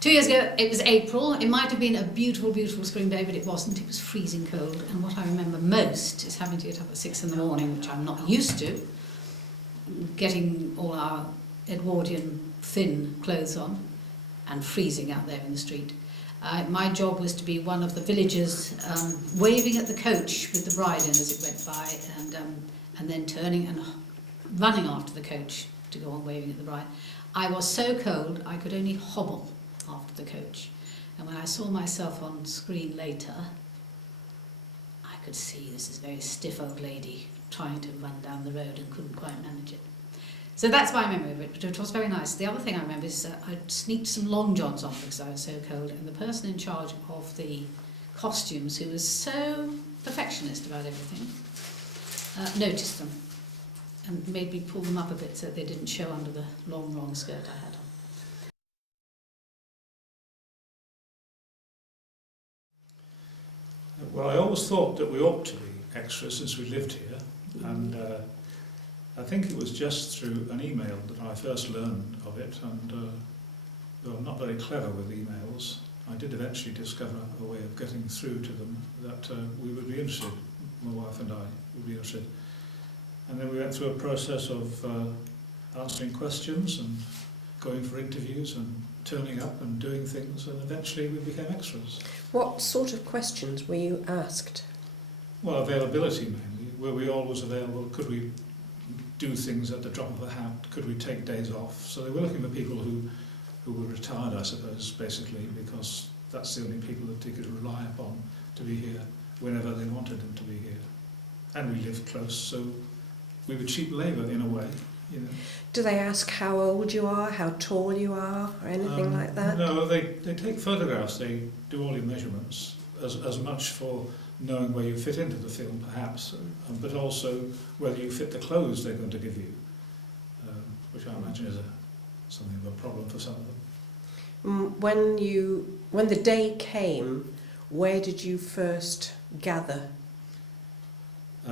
2 years ago, it was April. It might have been a beautiful, beautiful spring day, but it wasn't. It was freezing cold. And what I remember most is having to get up at 6 in the morning, which I'm not used to, getting all our Edwardian thin clothes on and freezing out there in the street. My job was to be one of the villagers waving at the coach with the bride in as it went by, and then turning and running after the coach to go on waving at the bride. I was so cold I could only hobble after the coach, and when I saw myself on screen later, I could see this is a very stiff old lady trying to run down the road and couldn't quite manage it. So that's my memory of it, but it was very nice. The other thing I remember is I sneaked some long johns on because I was so cold, and the person in charge of the costumes, who was so perfectionist about everything, noticed them and made me pull them up a bit so they didn't show under the long skirt I had on. Well, I always thought that we ought to be extras since we lived here, and I think it was just through an email that I first learned of it, and though I'm not very clever with emails, I did eventually discover a way of getting through to them that we would be interested, my wife and I would be interested. And then we went through a process of answering questions and going for interviews and turning up and doing things, and eventually we became extras. What sort of questions were you asked? Well, availability mainly. Were we always available? Could we do things at the drop of a hat? Could we take days off? So they were looking for people who were retired, I suppose, basically, because that's the only people that they could rely upon to be here whenever they wanted them to be here. And we lived close, so we were cheap labour in a way, you know. Do they ask how old you are, how tall you are, or anything like that? No, they take photographs, they do all your measurements, as much for knowing where you fit into the film, perhaps, but also whether you fit the clothes they're going to give you, which I imagine is something of a problem for some of them. When the day came, where did you first gather?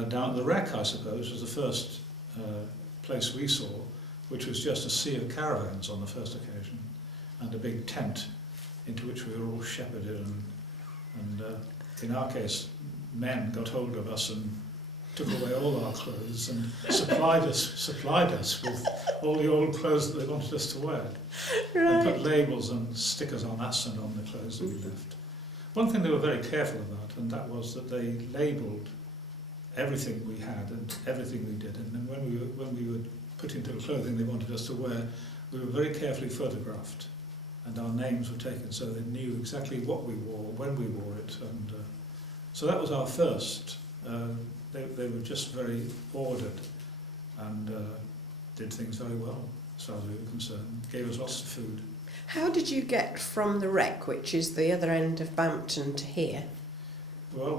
Down at the wreck, I suppose, was the first place we saw, which was just a sea of caravans on the first occasion, and a big tent into which we were all shepherded, and in our case, men got hold of us and took away all our clothes and supplied us with all the old clothes that they wanted us to wear, and put labels and stickers on us and on the clothes that we left. One thing they were very careful about, and that was that they labelled everything we had and everything we did, and then when we were put into the clothing they wanted us to wear, we were very carefully photographed, and our names were taken so they knew exactly what we wore, when we wore it, and so that was our first. They were just very ordered and did things very well as far as we were concerned, gave us lots of food. How did you get from the wreck, which is the other end of Bampton, to here? Well,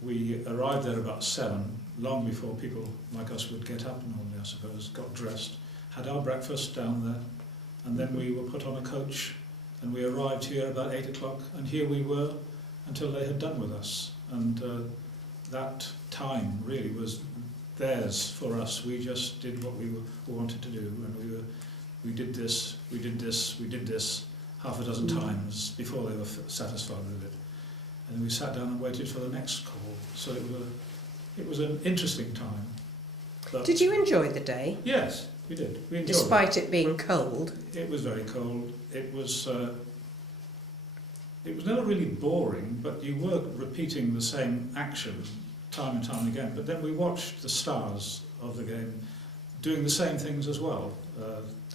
we arrived there about 7, long before people like us would get up normally, I suppose, got dressed, had our breakfast down there, and then we were put on a coach, and we arrived here about 8 o'clock, and here we were until they had done with us. And that time really was theirs for us. We just did what we wanted to do, and we did this half a dozen times before they were satisfied with it. And we sat down and waited for the next call. So it was an interesting time. But did you enjoy the day? Yes, we did. We enjoyed Despite it being cold? It was very cold. It was never really boring, but you were repeating the same action time and time again. But then we watched the stars of the game doing the same things as well.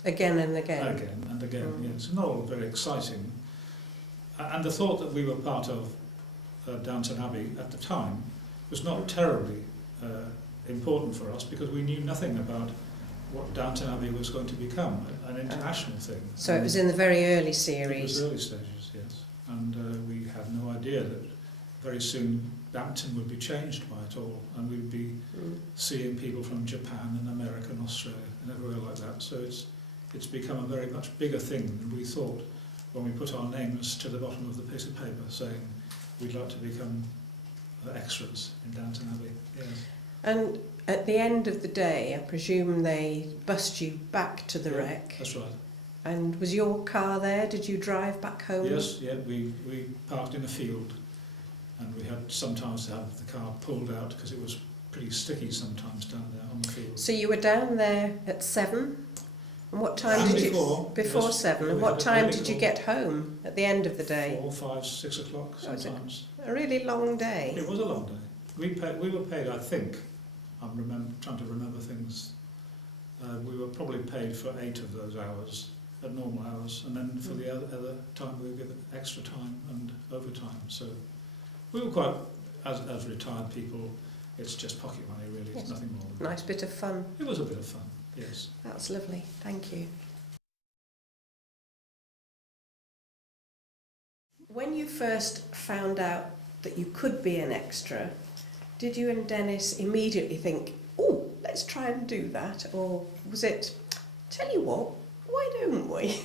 Again and again? Again and again, yes. And all very exciting. And the thought that we were part of Downton Abbey at the time was not terribly important for us, because we knew nothing about what Downton Abbey was going to become, an international thing. So it was in the very early series? It was early stages, yes. And we had no idea that very soon Bampton would be changed by it all, and we'd be seeing people from Japan and America and Australia and everywhere like that. So it's become a very much bigger thing than we thought when we put our names to the bottom of the piece of paper saying we'd like to become extras in Downton Abbey. Yes. And at the end of the day, I presume they bust you back to the wreck. That's right. And was your car there? Did you drive back home? Yes, yeah, we parked in a field, and we had sometimes to have the car pulled out because it was pretty sticky sometimes down there on the field. So you were down there at 7? And what time And did before, you... 7. we And had what a time really did you long- get home at the end of the day? 4, 5, 6 o'clock Oh, is it? sometimes. A really long day. It was a long day. We were paid, I think, trying to remember things, we were probably paid for 8 of those hours at normal hours, and then for the other time we were given extra time and overtime. So we were quite, as retired people, it's just pocket money really, Yes. it's nothing more than Nice bit of fun. that. It was a bit of fun, yes. That's lovely. Thank you. When you first found out that you could be an extra, did you and Dennis immediately think, oh, let's try and do that? Or was it, tell you what, why don't we?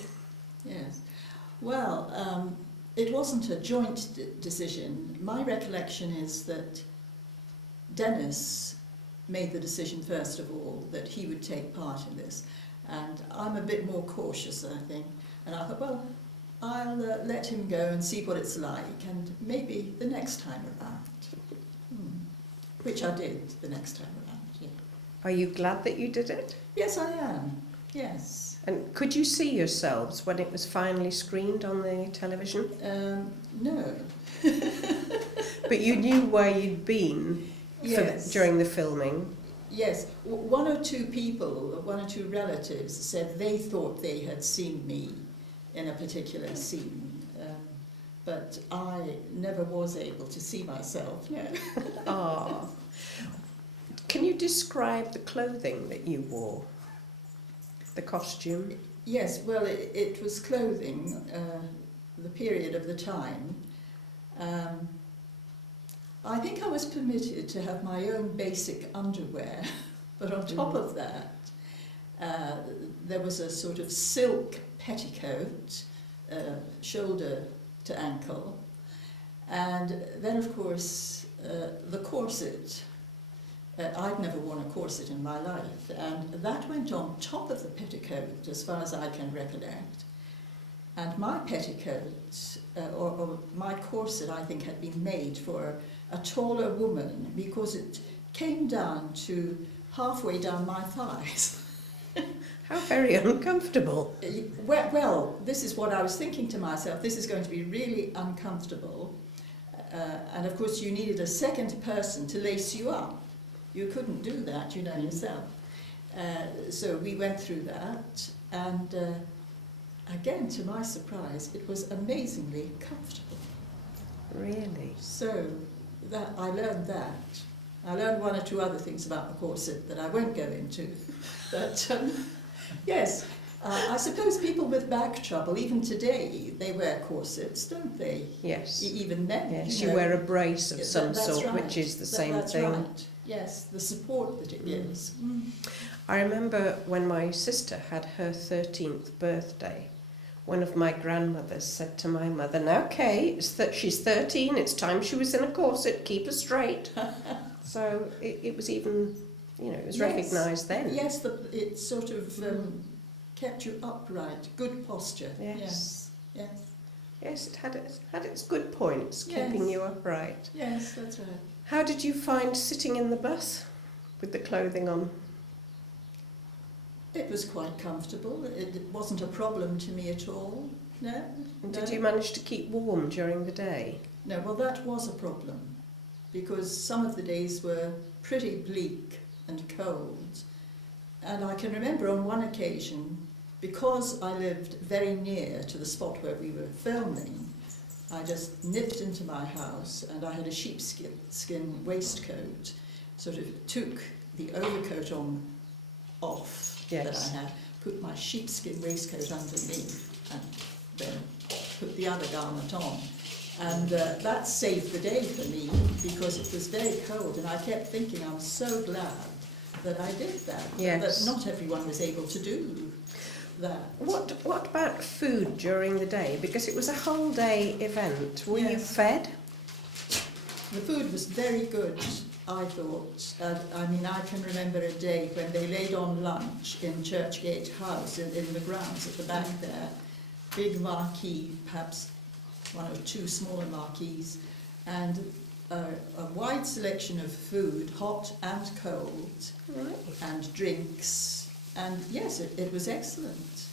Yes. Well, it wasn't a joint decision. My recollection is that Dennis made the decision first of all that he would take part in this, and I'm a bit more cautious, I think, and I thought, well, I'll let him go and see what it's like, and maybe the next time around. Which I did the next time around, yeah. Are you glad that you did it? Yes, I am. Yes. And could you see yourselves when it was finally screened on the television? No. But you knew where you'd been Yes. during the filming? Yes. One or two people, one or two relatives said they thought they had seen me in a particular scene, but I never was able to see myself, no. Ah. Can you describe the clothing that you wore? The costume? Yes, well, it was clothing, the period of the time. I think I was permitted to have my own basic underwear, but on top of that, there was a sort of silk petticoat, shoulder to ankle, and then of course the corset. I'd never worn a corset in my life, and that went on top of the petticoat as far as I can recollect. And my petticoat, or my corset, I think had been made for a taller woman because it came down to halfway down my thighs. How very uncomfortable. Well, this is what I was thinking to myself, this is going to be really uncomfortable. And of course you needed a second person to lace you up. You couldn't do that, you know, yourself. So we went through that, and again, to my surprise, it was amazingly comfortable. Really? So that I learned that. I learned one or two other things about the corset that I won't go into. But yes, I suppose people with back trouble, even today, they wear corsets, don't they? Yes. Even men. Yes, you you know. wear a brace of Yeah, some that's sort, right. which is the same That's thing. Right. Yes, the support that it gives. I remember when my sister had her 13th birthday, one of my grandmothers said to my mother, now Kay, she's 13, it's time she was in a corset, keep her straight. So it was even, you know, it was Yes. recognised then. Yes, it sort of kept you upright, good posture. Yes. Yes, Yes, it had its good points, Yes. keeping you upright. yes, that's right. How did you find sitting in the bus with the clothing on? It was quite comfortable. It wasn't a problem to me at all. No. And no. did you manage to keep warm during the day? No, well, that was a problem because some of the days were pretty bleak and cold. And I can remember on one occasion, because I lived very near to the spot where we were filming, I just nipped into my house and I had a sheepskin waistcoat, sort of took the overcoat off that Yes. I had, put my sheepskin waistcoat underneath and then put the other garment on. And that saved the day for me because it was very cold, and I kept thinking I'm so glad that I did that. Yes. That not everyone was able to do that. What about food during the day? Because it was a whole day event. Were you Yes. fed? The food was very good, I thought. I mean, I can remember a day when they laid on lunch in Churchgate House, in the grounds at the back there. Big marquee, perhaps one or two smaller marquees, and a wide selection of food, hot and cold, and drinks. And yes, it was excellent.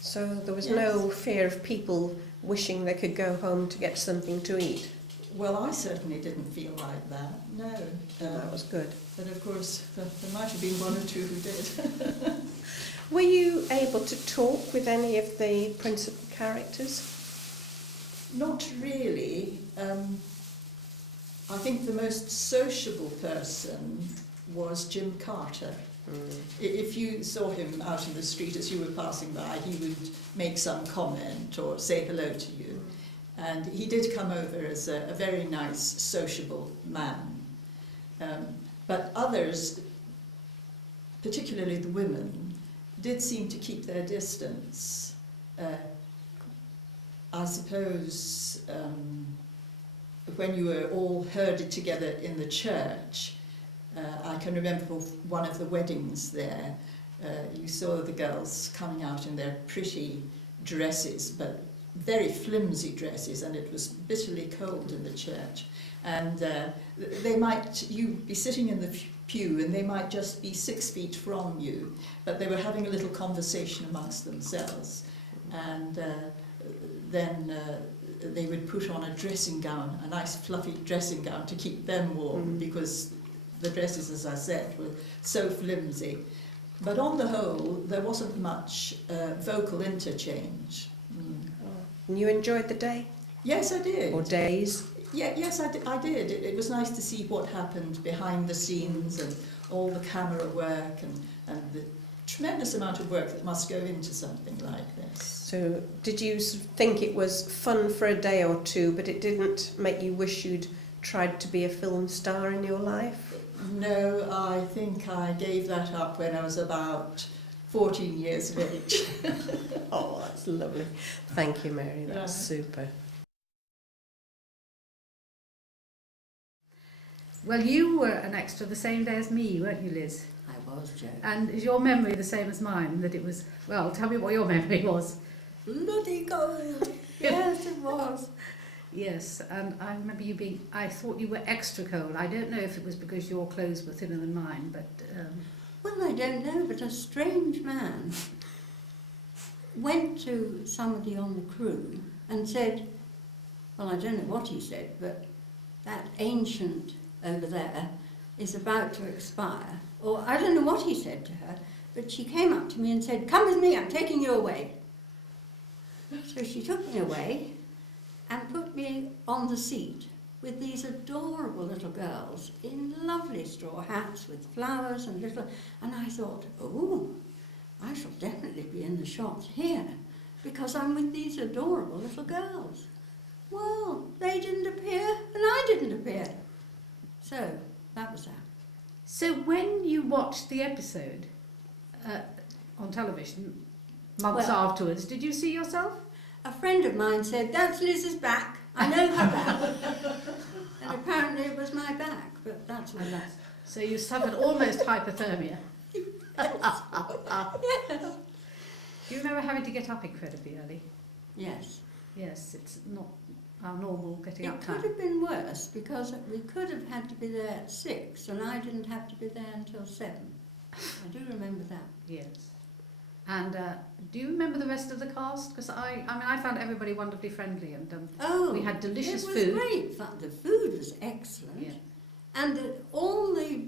So there was Yes. no fear of people wishing they could go home to get something to eat. Well, I certainly didn't feel like that, no. That was good. But of course, there might have been one or two who did. Were you able to talk with any of the principal characters? Not really. I think the most sociable person was Jim Carter. If you saw him out in the street as you were passing by, he would make some comment or say hello to you. And he did come over as a very nice, sociable man. But others, particularly the women, did seem to keep their distance. I suppose when you were all herded together in the church, I can remember one of the weddings there, you saw the girls coming out in their pretty dresses, but very flimsy dresses, and it was bitterly cold in the church. And you'd be sitting in the pew and they might just be 6 feet from you, but they were having a little conversation amongst themselves. And then they would put on a dressing gown, a nice fluffy dressing gown to keep them warm, because the dresses, as I said, were so flimsy. But on the whole, there wasn't much vocal interchange. And you enjoyed the day? Yes, I did. Or days? Yeah, yes, I did. It was nice to see what happened behind the scenes and all the camera work and the tremendous amount of work that must go into something like this. So did you think it was fun for a day or two, but it didn't make you wish you'd tried to be a film star in your life? No, I think I gave that up when I was about 14 years of age. Oh, that's lovely. Thank you, Mary. That's Yeah. super. Well, you were an extra the same day as me, weren't you, Liz? I was, Jo. And is your memory the same as mine, that it was, well, tell me what your memory was. Bloody gold! Yes, it was. Yes, and I remember you being, I thought you were extra cold. I don't know if it was because your clothes were thinner than mine, but... Well, I don't know, but a strange man went to somebody on the crew and said, well, I don't know what he said, but that ancient over there is about to expire. Or I don't know what he said to her, but she came up to me and said, come with me, I'm taking you away. So she took me away and put me on the seat with these adorable little girls in lovely straw hats with flowers and and I thought, oh, I shall definitely be in the shots here because I'm with these adorable little girls. Well, they didn't appear and I didn't appear. So that was that. So when you watched the episode on television, months Well- afterwards, did you see yourself? A friend of mine said, that's Liz's back. I know her back. And apparently it was my back, but that's what that's. So you suffered almost hypothermia. Yes. Do you remember having to get up incredibly early? Yes. Yes, it's not our normal getting It up could time. have been worse because we could have had to be there at 6 and I didn't have to be there until 7. I do remember that. Yes. And do you remember the rest of the cast? Because I found everybody wonderfully friendly, and Oh, we had delicious it was food. great fun. The food was excellent. Yeah. And all the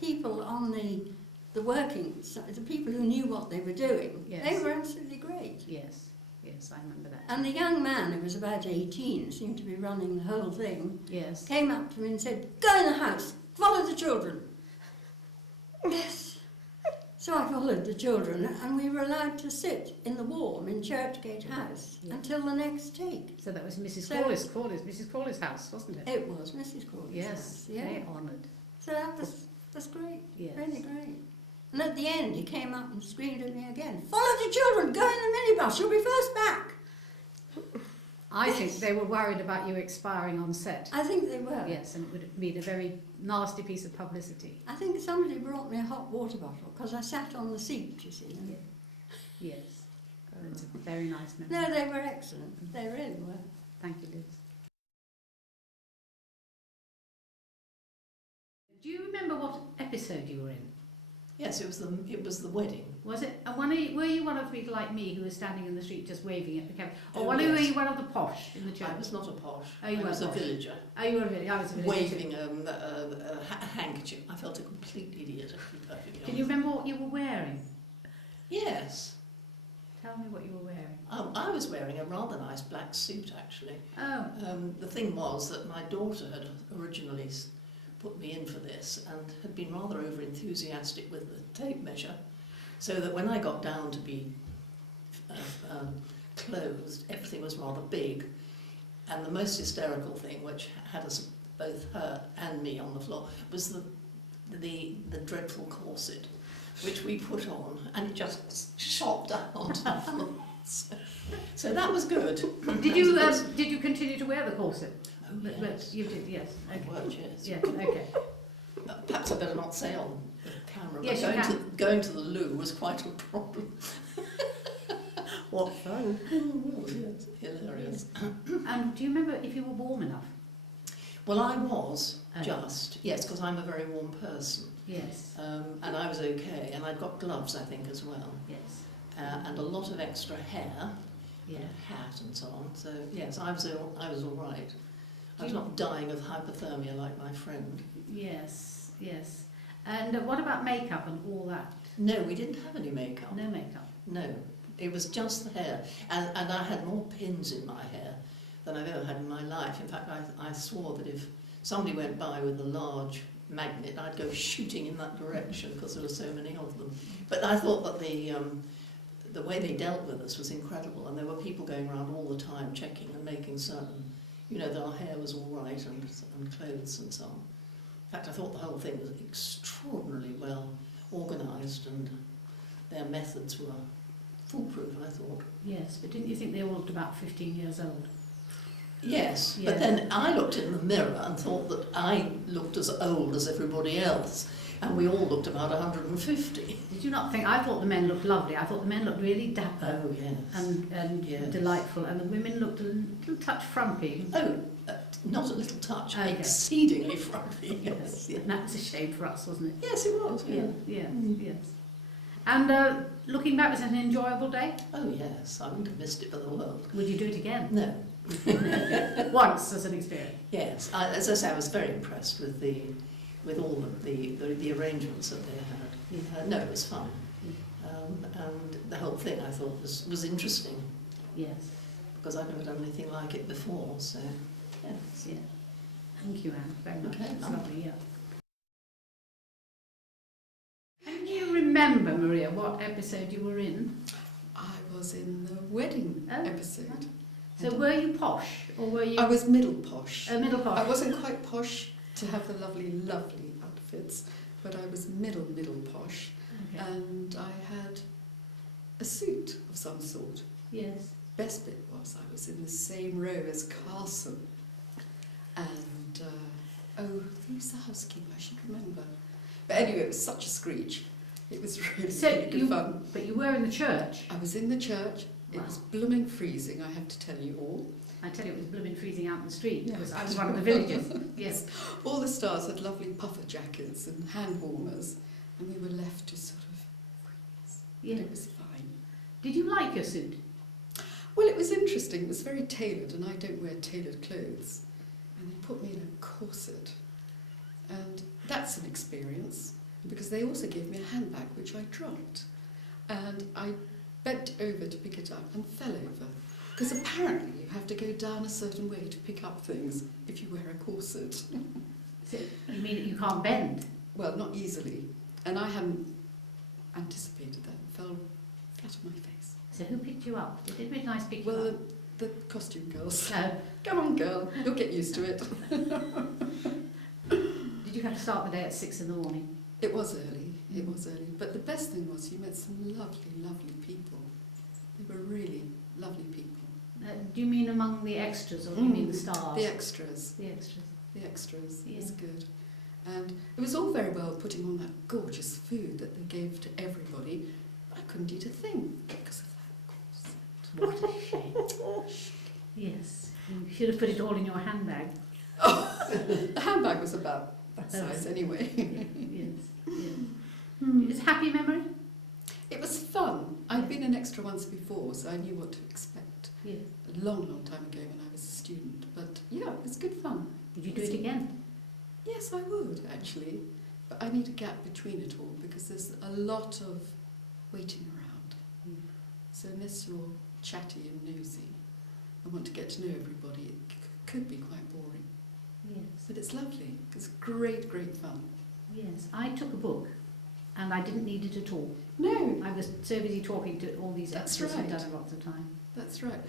people on the working, the people who knew what they were doing, Yes. they were absolutely great. Yes, yes, I remember that. And the young man, who was about 18, seemed to be running the whole thing, Yes. came up to me and said, go in the house, follow the children. Yes. So I followed the children and we were allowed to sit in the warm in Churchgate House Yeah. until the next take. So that was Mrs. So- Mrs. Crawley's house, wasn't it? It was Mrs. Crawley's Yes, house. Yeah. very honoured. So that was great. Yes. Really great. And at the end he came up and screamed at me again, follow the children, go in the minibus, you'll be first back. I think they were worried about you expiring on set. I think they were. Yes, and it would have been a very nasty piece of publicity. I think somebody brought me a hot water bottle because I sat on the seat, you see. Yeah. Yes, it's a very nice memory. No, they were excellent. They really were. Thank you, Liz. Do you remember what episode you were in? Yes, it was the wedding. Was it? And were you one of the people like me who was standing in the street just waving at the camera? Or Oh, were yes. you one of the posh in the church? I was not a posh. Oh, you I was a weren't posh. villager. Oh, you were a villager. I was a villager. Waving a handkerchief. I felt a complete idiot, to be perfectly honest. Can you remember what you were wearing? Yes. Tell me what you were wearing. I was wearing a rather nice black suit, actually. Oh, The thing was that my daughter had originally put me in for this and had been rather over-enthusiastic with the tape measure, so that when I got down to be clothed, everything was rather big. And the most hysterical thing, which had us, both her and me, on the floor, was the dreadful corset, which we put on, and it just shot down onto the floor. So that was good. did you continue to wear the corset? Oh, yes. You did, yes. I Okay. worked, yes. Yeah, okay. Perhaps I better not say on the camera, Yes, but you going to the loo was quite a problem. What fun. Oh, yes, hilarious. And do you remember if you were warm enough? Well, I was Oh. just, yes, because I'm a very warm person. Yes, And I was okay, and I'd got gloves, I think, as well. yes, And a lot of extra hair, yeah. and a hat and so on. So, yes, I was all right. I was Do you- not dying of hypothermia like my friend. Yes, yes. And what about makeup and all that? No, we didn't have any makeup. No makeup. No, it was just the hair. And I had more pins in my hair than I've ever had in my life. In fact, I swore that if somebody went by with a large magnet, I'd go shooting in that direction because there were so many of them. But I thought that the way they dealt with us was incredible, and there were people going around all the time checking and making certain, that our hair was all right and clothes and so on. In fact, I thought the whole thing was extraordinarily well organised, and their methods were foolproof, I thought. Yes, but didn't you think they all looked about 15 years old? Yes, Yeah. but then I looked in the mirror and thought that I looked as old as everybody else, and we all looked about 150. Did you not think? I thought the men looked lovely. I thought the men looked really dapper Oh, yes. and Yes. delightful, and the women looked a little touch frumpy. Oh, not a little touch, Okay. exceedingly frumpy. Yes, yeah. And that was a shame for us, wasn't it? Yes, it was, yeah. Yes, Mm. yes. And looking back, was it an enjoyable day? Oh, yes, I wouldn't have missed it for the world. Would you do it again? No. Once as an experience? Yes, as I say, I was very impressed with all of the arrangements that they had. No, it was fun. And the whole thing I thought was interesting, Yes, because I'd never done anything like it before, so yes. yeah. Thank you, Anne, very much. Okay. It's lovely, yeah. Can you remember, Maria, what episode you were in? I was in the wedding Oh, episode. right. So were you posh, or were you I was middle posh. middle posh? I wasn't quite posh to have the lovely, lovely outfits, but I was middle posh. Okay. And I had a suit of some sort. Yes. Best bit was I was in the same row as Carson. And, who's the housekeeper? I should remember. But anyway, it was such a screech. It was really, So really good fun. But you were in the church. I was in the church. It Wow. was blooming freezing, I have to tell you all. I tell you, it was blooming freezing out in the street Yeah. because I was one of the villagers. Yes. All the stars had lovely puffer jackets and hand warmers, and we were left to sort of freeze. Yeah. But it was fine. Did you like your suit? Well, it was interesting. It was very tailored, and I don't wear tailored clothes. And they put me in a corset. And that's an experience, because they also gave me a handbag, which I dropped. And I bent over to pick it up and fell over. Because apparently you have to go down a certain way to pick up things if you wear a corset. So you mean that you can't bend? Well, not easily. And I hadn't anticipated that and fell flat on my face. So who picked you up? Did it nice pick you Well, up? the costume girls. No. Come on, girl, you'll get used to it. Did you have to start the day at 6 in the morning? It was early, it was early. But the best thing was you met some lovely, lovely people. They were really lovely people. Do you mean among the extras, or do you mean the stars? The extras. The extras. The extras. Yeah. It's good. And it was all very well putting on that gorgeous food that they gave to everybody. But I couldn't eat a thing because of that corset. What a shame. Yes. You should have put it all in your handbag. The handbag was about that size anyway. Yes. Yes. It's a happy memory? It was fun. I'd been an extra once before, so I knew what to expect. Yes. A long, long time ago when I was a student. But yeah, it was good fun. Would you do it again? Yes, I would actually. But I need a gap between it all because there's a lot of waiting around. So unless you're chatty and nosy and want to get to know everybody, it could be quite boring. Yes. But it's lovely. It's great, great fun. Yes. I took a book and I didn't need it at all. No, I was so busy talking to all these That's extras who'd right. done it lots of time. that's right.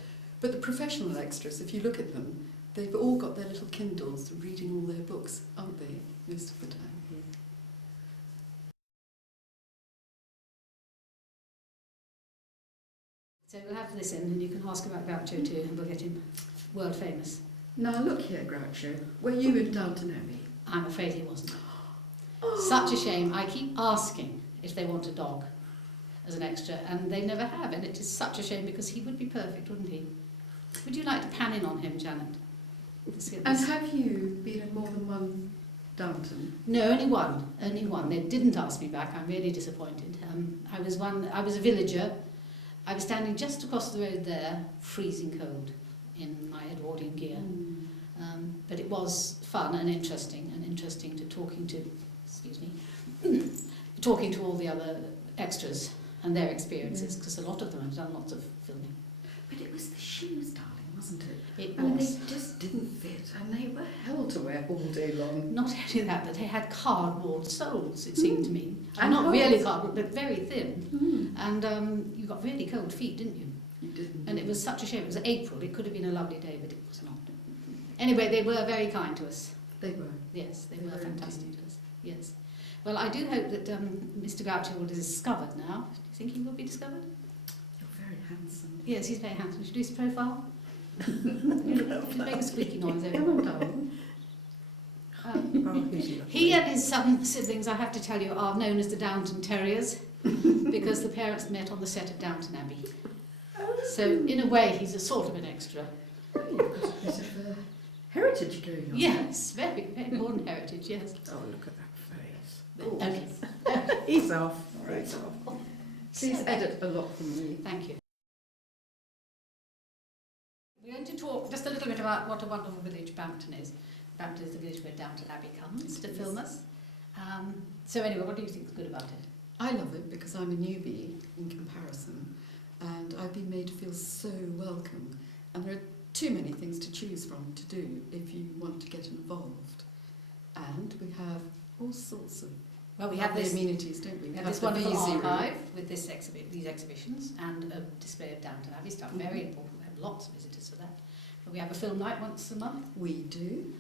But the professional extras, if you look at them, they've all got their little Kindles reading all their books, aren't they, most of the time? So we'll have this in and you can ask about Groucho too and we'll get him world famous. Now look here, Groucho. Were you in Downton Abbey? I'm afraid he wasn't. Such a shame. I keep asking if they want a dog as an extra and they never have, and it is such a shame because he would be perfect, wouldn't he? Would you like to pan in on him, Janet? Let's get And this. have you been in more than one Downton? No, only one. Only one. They didn't ask me back. I'm really disappointed. I was a villager. I was standing just across the road there, freezing cold, in my Edwardian gear. But it was fun and interesting to talking to all the other extras and their experiences, because a lot of them had done lots of filming. But it was the shoes, darling, wasn't it? It And was. they just didn't fit, and they were hell to wear all day long. Not only that, but they had cardboard soles, it seemed to me. And Not really holes. cardboard, but very thin. And you got really cold feet, didn't you? You didn't. And it was such a shame. It was April. It could have been a lovely day, but it was not. Anyway, they were very kind to us. They were. Yes, they They were were fantastic indeed. to us. Yes. Well, I do hope that Mr. Groucho will be discovered now. Do you think he will be discovered? You're very handsome. Yes, he's very handsome. Should we do his profile? Just make a squeaky noise over He and his siblings, I have to tell you, are known as the Downton Terriers because the parents met on the set of Downton Abbey. So, in a way, he's a sort of an extra. You've got a bit of heritage going on. Yes, very, very important heritage, yes. Oh, look at that face. Okay, He's off. Right. He's off. Please edit a lot from me. thank you. We're going to talk just a little bit about what a wonderful village Bampton is. Bampton is the village where Downton Abbey comes to film us. So anyway, what do you think is good about it? I love it because I'm a newbie in comparison, and I've been made to feel so welcome. And there are too many things to choose from to do if you want to get involved. And we have all sorts of Well, we have lovely this, amenities, don't we? we We have this the wonderful VZ room. archive with this these exhibitions and a display of Downton Abbey stuff. Very important. We have lots of visitors for that. But we have a film night once a month. We do.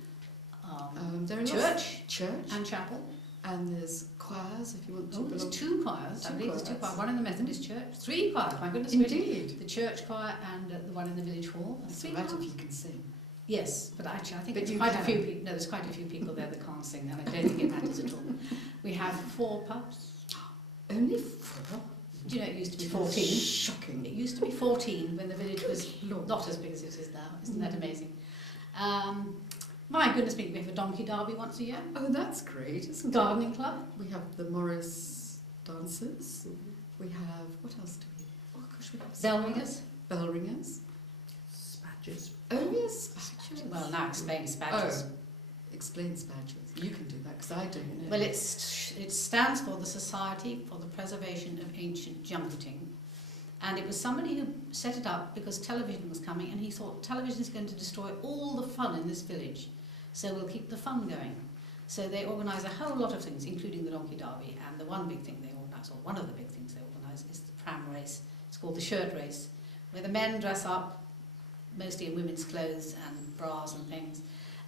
There are Church church, and chapel. and there's choirs if you want to Oh, there's belong. 2 choirs. I Two believe there's 2 choirs. choirs. One in the Methodist Church. 3 choirs. My goodness me. Indeed. The church choir and the one in the village hall. It's 3 all right choirs. if you can sing. Yes, but actually I think But there's you quite a can. few people. No, there's quite a few people there that can't sing, and I don't think it matters at all. We have 4 pubs. Only 4? Do you know it used to be It is 14? It Shocking. used to be 14 when the village was Lord. not as big as it is now. Isn't that amazing? My goodness me, we have a donkey derby once a year. Oh, that's great, isn't it? Gardening club. We have the Morris dancers. We have, what else do we have? Oh gosh, we have Bell ringers. Bell ringers. Spadgers. Oh yes, Spadgers. Well, now explain Spadgers. Oh, explain Spadgers. You can do that because I don't know. Well, it stands for the Society for the Preservation of Ancient Junketing. And it was somebody who set it up because television was coming, and he thought television is going to destroy all the fun in this village, so we'll keep the fun going. So they organise a whole lot of things, including the donkey derby, and the one big thing they organise, or one of the big things they organise, is the pram race. It's called the shirt race, where the men dress up, mostly in women's clothes and bras and things,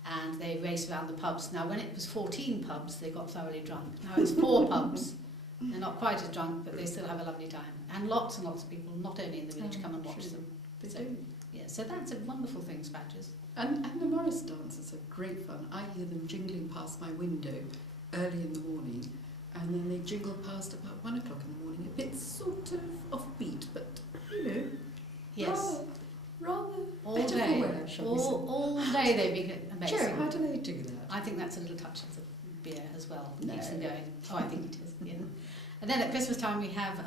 and they race around the pubs. Now, when it was 14 pubs, they got thoroughly drunk. Now it's 4 pubs. They're not quite as drunk, but they still have a lovely time. And lots of people, not only in the village, come and watch them. They So, do. yes. so that's a wonderful thing, badgers. And the Morris dances are great fun. I hear them jingling past my window early in the morning, and then they jingle past about 1 o'clock in the morning, a bit sort of offbeat, but, you know, Yes, rather all better day, for wear, shall we say. all day they'd be amazing. Joe, how do they do that? I think that's a little touch of the beer as well, No. keeps them going. Oh, I think it is, yeah. And then at Christmas time we have,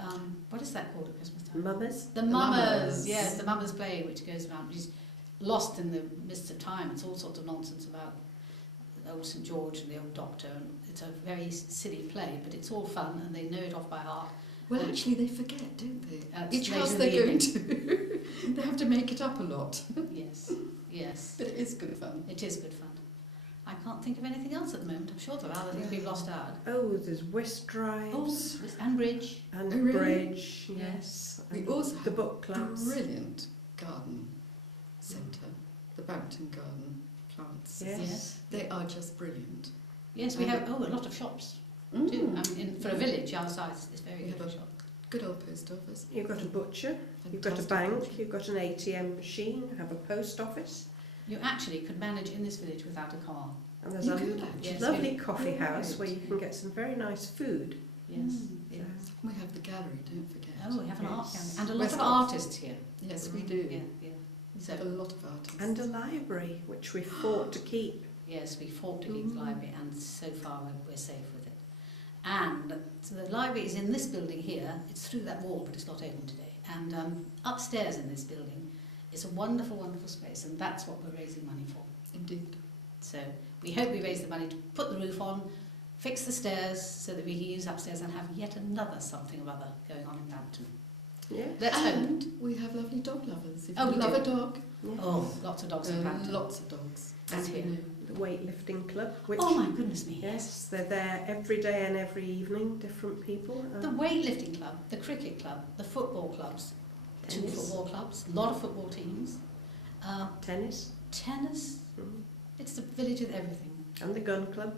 what is that called at Christmas time? Mummers? The Mummers, yes, the Mummers play, which goes around, which is lost in the midst of time. It's all sorts of nonsense about the old St George and the old Doctor, and it's a very silly play, but it's all fun, and they know it off by heart. Well, actually, they forget, don't they? Each later house in they're the going to, they have to make it up a lot. Yes, yes, But it is good fun. it is good fun. I can't think of anything else at the moment. I'm sure there are other things we've lost out. Oh, there's whist drives. Oh, and bridge. And Oh, really? bridge, yes. We And also the book have clubs. brilliant garden centre, the Bampton garden plants. Yes. Yes. They are just brilliant. Yes, we have, a lot of shops too. I mean, for a village our size, it's very We good have a shop. good old post office. You've got a butcher, you've got a Fantastic bank, butcher. you've got an ATM machine, you have a post office, You actually could manage in this village without a car. and there's You a could actually. Yes, lovely we- coffee house Right. where you can get some very nice food. Yes, Mm. yes. We have the gallery, don't forget. Oh, we have an art Yes. gallery. And a lot West of Oxford. artists here. Yes, we do. Yeah, yeah. We So- have a lot of artists. And a library, which we fought to keep. Yes, we fought to keep the library, and so far we're safe with it. And so the library is in this building here. It's through that wall, but it's not open today. And upstairs in this building is a wonderful, wonderful space, and that's what we're raising money for. Indeed. So we hope we raise the money to put the roof on, fix the stairs so that we can use upstairs and have yet another something or other going on in Bampton. Yeah. Let's hope. And we have lovely dog lovers. If Oh, you we love do. a dog, Oh, lots of dogs in Bampton. lots of dogs. And as we here. know. The weightlifting club, which Oh my goodness me. yes, they're there every day and every evening, different people. The weightlifting club, the cricket club, the football clubs, 2 Tennis. football clubs, a lot of football teams, Tennis tennis. mm, It's a village with everything. and the gun club.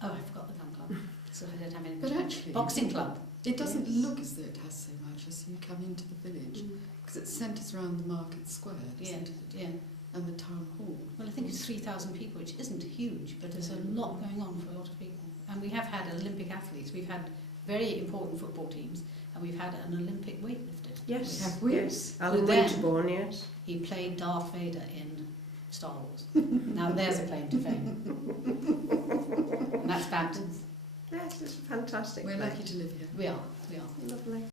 Oh, I forgot the gun club, so I don't have any. But actually, Boxing club. it doesn't Yes. look as though it has so much as you come into the village, Mm. because it centres around the market square, Yeah, doesn't it? yeah. And the town hall. Well, I think it's 3,000 people, which isn't huge, but there's a lot going on for a lot of people. And we have had Olympic athletes. We've had very important football teams, and we've had an Olympic weightlifter. Yes, Have we? yes. Alan then- Winterbourne, yes. He played Darth Vader in Star Wars. Now there's a claim to fame. And that's Bampton. Yes, it's a fantastic We're place. lucky to live here. We are, we are. Lovely.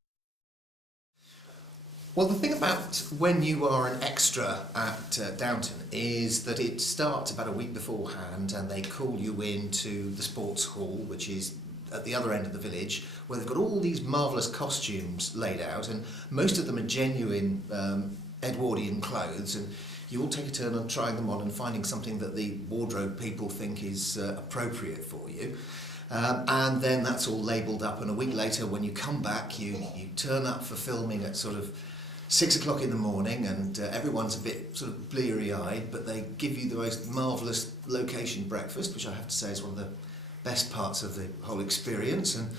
Well, the thing about when you are an extra at Downton is that it starts about a week beforehand and they call you into the sports hall, which is at the other end of the village, where they've got all these marvellous costumes laid out, and most of them are genuine Edwardian clothes, and you all take a turn on trying them on and finding something that the wardrobe people think is appropriate for you. And then that's all labelled up, and a week later when you come back you turn up for filming at sort of 6 o'clock in the morning, and everyone's a bit sort of bleary-eyed, but they give you the most marvellous location breakfast, which I have to say is one of the best parts of the whole experience. And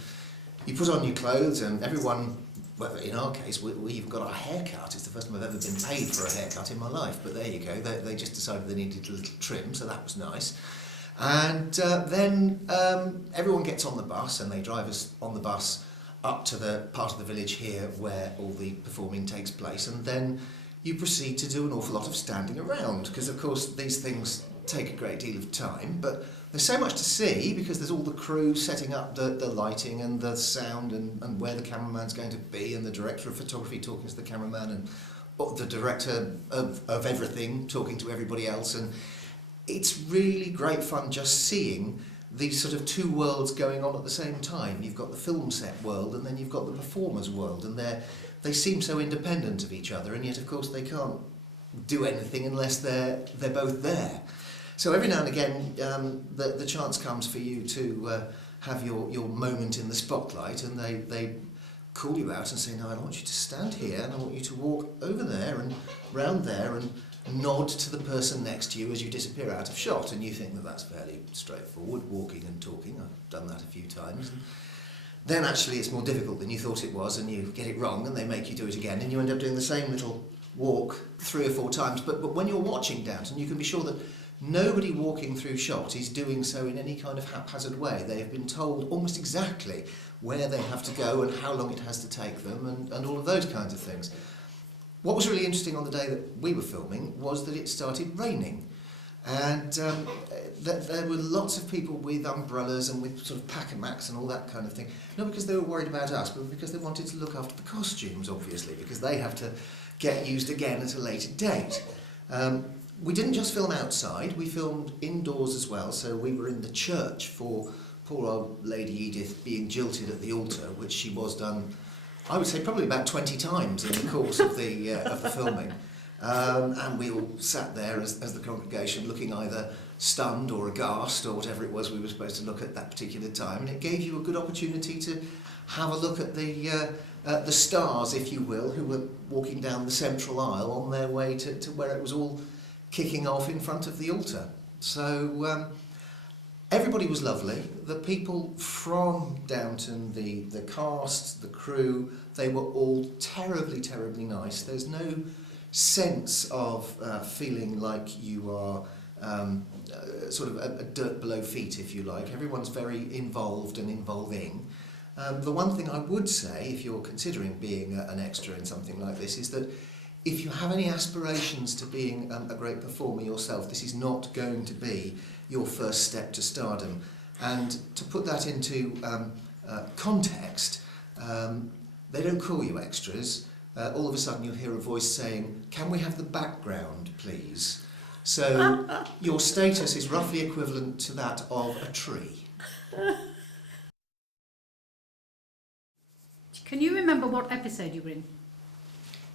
you put on your clothes, and everyone, well, in our case, we even got our haircut. It's the first time I've ever been paid for a haircut in my life, but there you go. They just decided they needed a little trim, so that was nice. And then everyone gets on the bus, and they drive us on the bus up to the part of the village here where all the performing takes place, and then you proceed to do an awful lot of standing around, because of course these things take a great deal of time, but there's so much to see because there's all the crew setting up the lighting and the sound and where the cameraman's going to be, and the director of photography talking to the cameraman, and the director of everything talking to everybody else, and it's really great fun just seeing these sort of two worlds going on at the same time. You've got the film set world, and then you've got the performers world, and they seem so independent of each other, and yet of course they can't do anything unless they're both there. So every now and again the chance comes for you to have your moment in the spotlight, and they call you out and say, no, I want you to stand here, and I want you to walk over there and round there and nod to the person next to you as you disappear out of shot. And you think that that's fairly straightforward, walking and talking. I've done that a few times. And then actually it's more difficult than you thought it was, and you get it wrong, and they make you do it again, and you end up doing the same little walk 3 or 4 times, but when you're watching Downton, you can be sure that nobody walking through shot is doing so in any kind of haphazard way. They have been told almost exactly where they have to go and how long it has to take them, and all of those kinds of things. What was really interesting on the day that we were filming was that it started raining. And there were lots of people with umbrellas and with sort of pack-a-macs and all that kind of thing. Not because they were worried about us, but because they wanted to look after the costumes, obviously, because they have to get used again at a later date. We didn't just film outside, we filmed indoors as well. So we were in the church for poor old Lady Edith being jilted at the altar, which she was done, I would say, probably about 20 times in the course of the filming. And we all sat there as the congregation looking either stunned or aghast or whatever it was we were supposed to look at that particular time, and it gave you a good opportunity to have a look at the stars, if you will, who were walking down the central aisle on their way to where it was all kicking off in front of the altar. So everybody was lovely. The people from Downton, the cast, the crew, they were all terribly, terribly nice. There's no sense of feeling like you are sort of a dirt below feet, if you like. Everyone's very involved and involving. The one thing I would say, if you're considering being an extra in something like this, is that if you have any aspirations to being a great performer yourself, this is not going to be your first step to stardom. And to put that into context, they don't call you extras. All of a sudden you'll hear a voice saying, "Can we have the background, please?" So your status is roughly equivalent to that of a tree. Can you remember what episode you were in?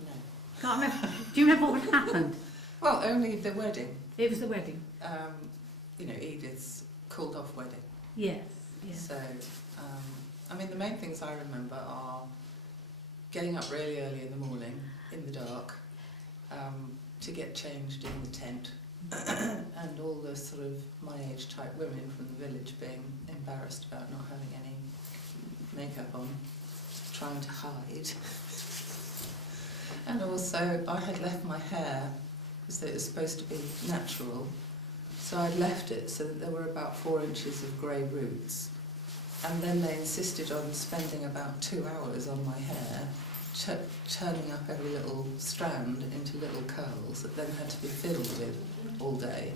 No. Can't remember. Do you remember what happened? Well, only the wedding. It was the wedding. You know, Edith's called off wedding. Yes. Yes. So, I mean, the main things I remember are getting up really early in the morning, in the dark, to get changed in the tent, and all the sort of my age type women from the village being embarrassed about not having any makeup on, trying to hide. And also, I had left my hair, because it was supposed to be natural, so I'd left it so that there were about 4 inches of grey roots. And then they insisted on spending about 2 hours on my hair, turning up every little strand into little curls that then had to be filled with all day.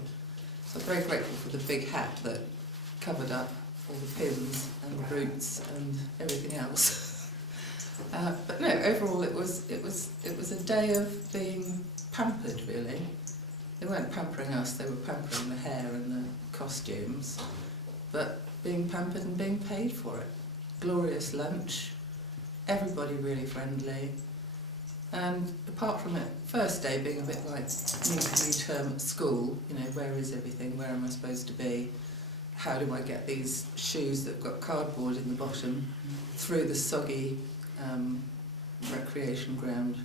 So I'm very grateful for the big hat that covered up all the pins and the roots and everything else. But no, overall it was a day of being pampered, really. They weren't pampering us, they were pampering the hair and the costumes, but being pampered and being paid for it. Glorious lunch, everybody really friendly, and apart from it, first day being a bit like new term at school, you know, where is everything, where am I supposed to be, how do I get these shoes that have got cardboard in the bottom through the soggy recreation ground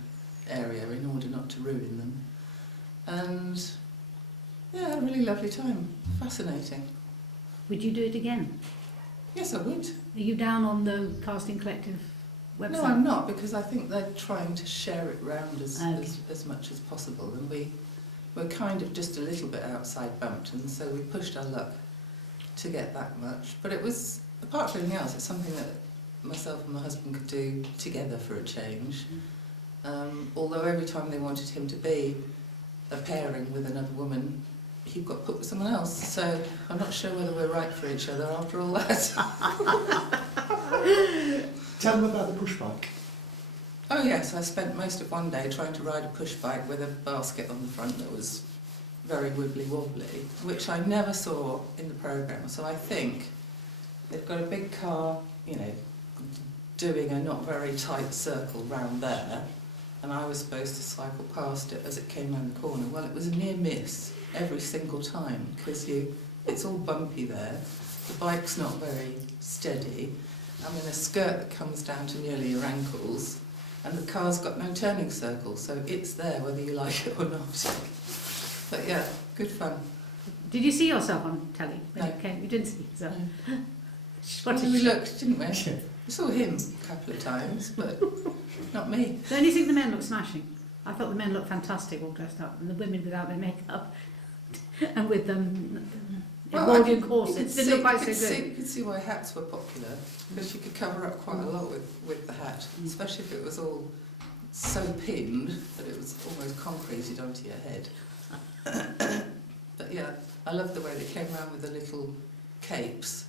area in order not to ruin them. And yeah, I had a really lovely time, fascinating. Would you do it again? Yes, I would. Are you down on the Casting Collective website? No, I'm not, because I think they're trying to share it round as much as possible, and we're kind of just a little bit outside Bampton, so we pushed our luck to get that much. But it was, apart from anything else, it's something that myself and my husband could do together for a change. Although every time they wanted him to be a pairing with another woman, he got put with someone else, so I'm not sure whether we're right for each other after all that. Tell them about the push bike. Oh yes, I spent most of one day trying to ride a push bike with a basket on the front that was very wibbly wobbly, which I never saw in the programme. So I think they've got a big car, you know, doing a not very tight circle round there, and I was supposed to cycle past it as it came round the corner. Well, it was a near miss every single time, because it's all bumpy there, the bike's not very steady, I'm in a skirt that comes down to nearly your ankles, and the car's got no turning circle, so it's there whether you like it or not. But yeah, good fun. Did you see yourself on telly? No. Okay, you didn't see yourself. No. What We looked, didn't we? We saw him a couple of times, but not me. Don't you think the men look smashing? I thought the men looked fantastic all dressed up, and the women without their makeup and with them Edwardian corsets. Didn't look quite so good. You could see why hats were popular, because you could cover up quite a lot with the hat, especially if it was all so pinned that it was almost concreted onto your head. But yeah, I loved the way they came around with the little capes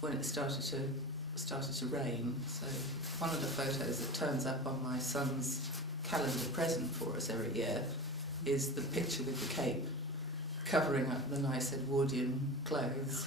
when it started to rain. So one of the photos that turns up on my son's calendar present for us every year is the picture with the cape covering up the nice Edwardian clothes.